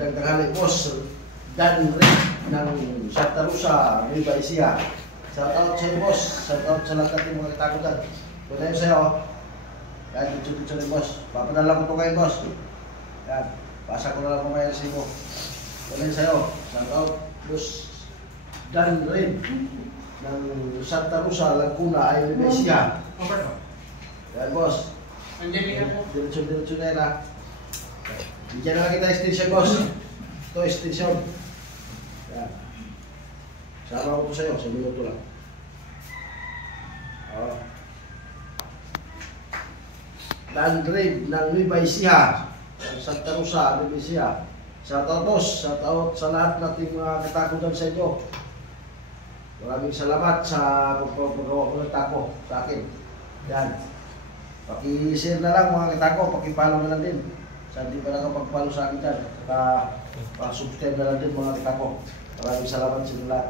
Magandang tanghali, boss. Dan Rick ng Santa Rosa, Nueva Ecija. Shout out sa iyo, boss. Shout out sa lahat ng mga kitakutan. Wala yun sa'yo. Yan, dito rin, boss. Papadala ko ito kayo, boss. Yan, pasa ko na lang kumayan sa iyo. Wala yun sa'yo. Shout out, boss. Dan Rick ng Santa Rosa, Laguna, Nueva Ecija. Yan, boss. Diretso na yun, ha. Bigyan na lang kita extension, boss. Ito, extension. Yan. Sama ko ito sa'yo, sa minuto lang. Dan-Rave ng Nueva Ecija, Santa Rosa, Nueva Ecija. Shout out, boss. Shout out sa lahat nating mga katakutan sa inyo. Maraming salamat sa pagpagawa ko ng tako sa akin. Yan. Paki-share na lang mga katako, paki-follow na lang din. Sa hindi pa nakapag-follow sa akin dyan. Saka pa-subscribe na lang din mga katako. Maraming salamat sa inyo lahat.